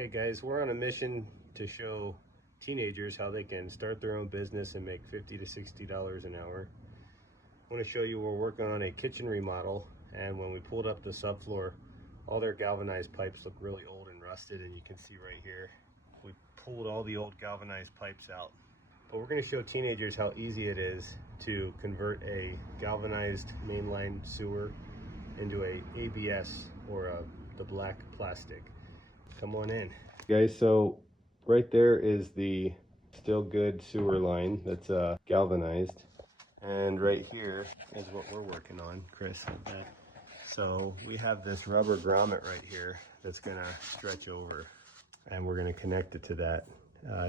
Hey guys, we're on a mission to show teenagers how they can start their own business and make $50 to $60 an hour. I want to show you we're working on a kitchen remodel, and when we pulled up the subfloor, all their galvanized pipes look really old and rusted, and you can see right here we pulled all the old galvanized pipes out. But we're going to show teenagers how easy it is to convert a galvanized mainline sewer into a ABS or the black plastic. Come on in. Guys, so right there is the still good sewer line that's galvanized. And right here is what we're working on, Chris. So we have this rubber grommet right here that's gonna stretch over, and we're gonna connect it to that.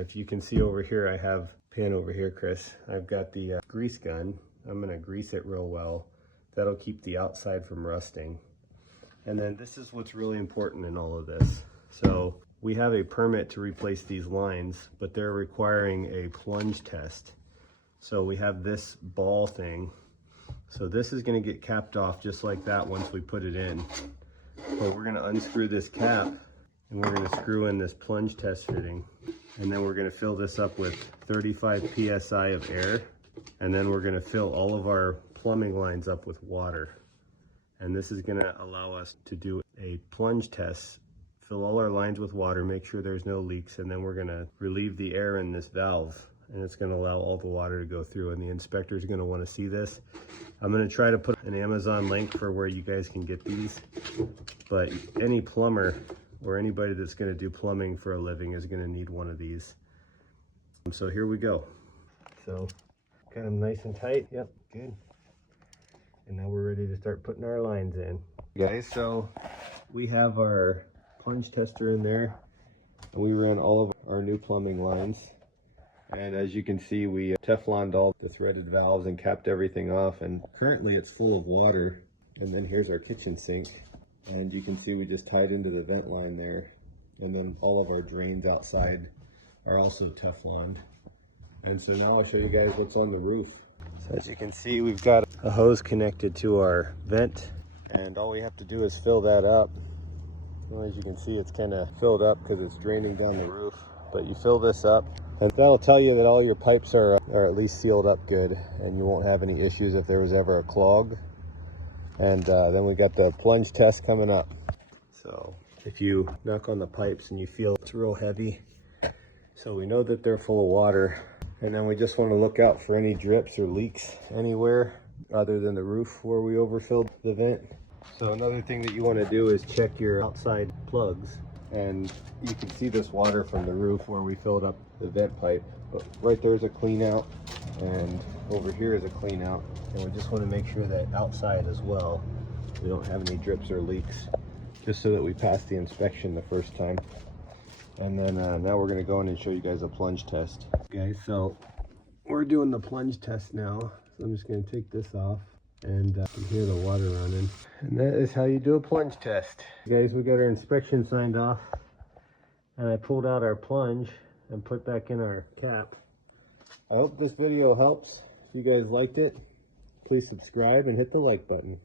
If you can see over here, I have pin over here, Chris. I've got the grease gun. I'm gonna grease it real well. That'll keep the outside from rusting. And then this is what's really important in all of this. So we have a permit to replace these lines, but they're requiring a plunge test. So we have this ball thing. So this is going to get capped off just like that once we put it in. But we're going to unscrew this cap and we're going to screw in this plunge test fitting. And then we're going to fill this up with 35 PSI of air. And then we're going to fill all of our plumbing lines up with water. And this is going to allow us to do a plunge test, fill all our lines with water, make sure there's no leaks, and then we're going to relieve the air in this valve, and it's going to allow all the water to go through, and the inspector is going to want to see this. I'm going to try to put an Amazon link for where you guys can get these, but any plumber or anybody that's going to do plumbing for a living is going to need one of these. So here we go. So got them nice and tight. Yep, good. And now we're ready to start putting our lines in. Guys, so we have our plunge tester in there, and we ran all of our new plumbing lines. And as you can see, we Tefloned all the threaded valves and capped everything off, and currently it's full of water. And then here's our kitchen sink, and you can see we just tied into the vent line there. And then all of our drains outside are also Tefloned. And so now I'll show you guys what's on the roof. So as you can see, we've got a hose connected to our vent, and all we have to do is fill that up. Well, as you can see, it's kind of filled up because it's draining down the roof. But you fill this up, and that'll tell you that all your pipes are at least sealed up good, and you won't have any issues if there was ever a clog. And then we got the plunge test coming up. So if you knock on the pipes and you feel it's real heavy, so we know that they're full of water. And then we just want to look out for any drips or leaks anywhere other than the roof where we overfilled the vent. So another thing that you want to do is check your outside plugs, and you can see this water from the roof where we filled up the vent pipe. But right there is a clean out, and over here is a clean out, and we just want to make sure that outside as well we don't have any drips or leaks, just so that we pass the inspection the first time. And then now we're going to go in and show you guys a plunge test. Okay, so we're doing the plunge test now. So I'm just going to take this off, and you can hear the water running. And that is how you do a plunge test. Guys, we got our inspection signed off, and I pulled out our plunge and put back in our cap. I hope this video helps. If you guys liked it, please subscribe and hit the like button.